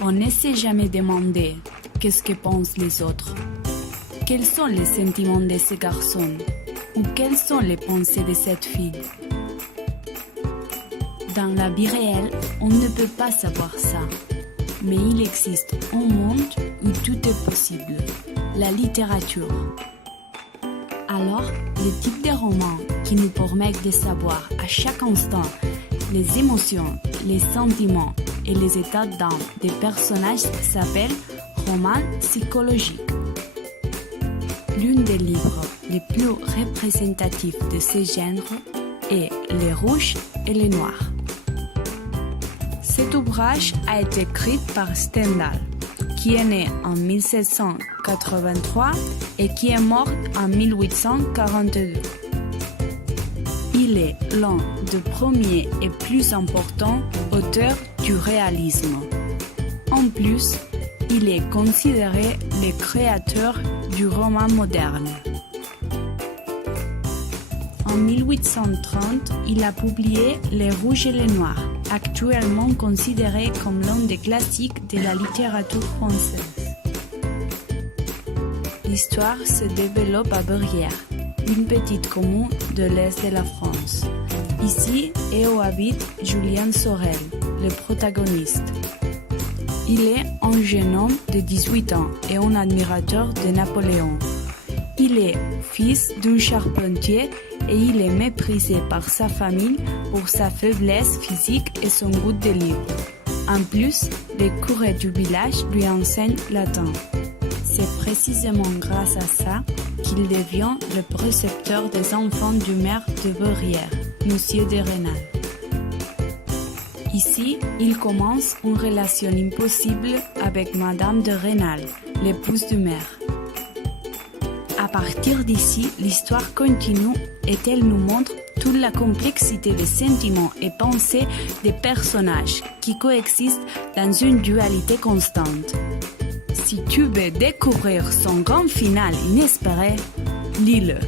On ne s'est jamais demandé qu'est-ce que pensent les autres. Quels sont les sentiments de ce garçon ou quelles sont les pensées de cette fille. Dans la vie réelle, on ne peut pas savoir ça. Mais il existe un monde où tout est possible, la littérature. Alors, le type de roman qui nous permet de savoir à chaque instant les émotions, les sentiments et les états d'âme des personnages s'appelle roman psychologique. L'un des livres les plus représentatifs de ce genre est Les Rouges et les Noirs. Cet ouvrage a été écrit par Stendhal, qui est né en 1783 et qui est mort en 1842. Il est l'un des premiers et plus importants auteurs du réalisme. En plus, il est considéré le créateur du roman moderne. En 1830, il a publié Les Rouges et les Noirs, actuellement considéré comme l'un des classiques de la littérature française. L'histoire se développe à Verrières, une petite commune de l'est de la France. Ici est où habite Julien Sorel, le protagoniste. Il est un jeune homme de 18 ans et un admirateur de Napoléon. Il est fils d'un charpentier et il est méprisé par sa famille pour sa faiblesse physique et son goût des livres. En plus, les curés du village lui enseignent latin. C'est précisément grâce à ça qu'il devient le précepteur des enfants du maire de Verrières, Monsieur de Rênal. Ici, il commence une relation impossible avec Madame de Rênal, l'épouse du maire. À partir d'ici, l'histoire continue et elle nous montre toute la complexité des sentiments et pensées des personnages qui coexistent dans une dualité constante. Si tu veux découvrir son grand final inespéré, lis-le.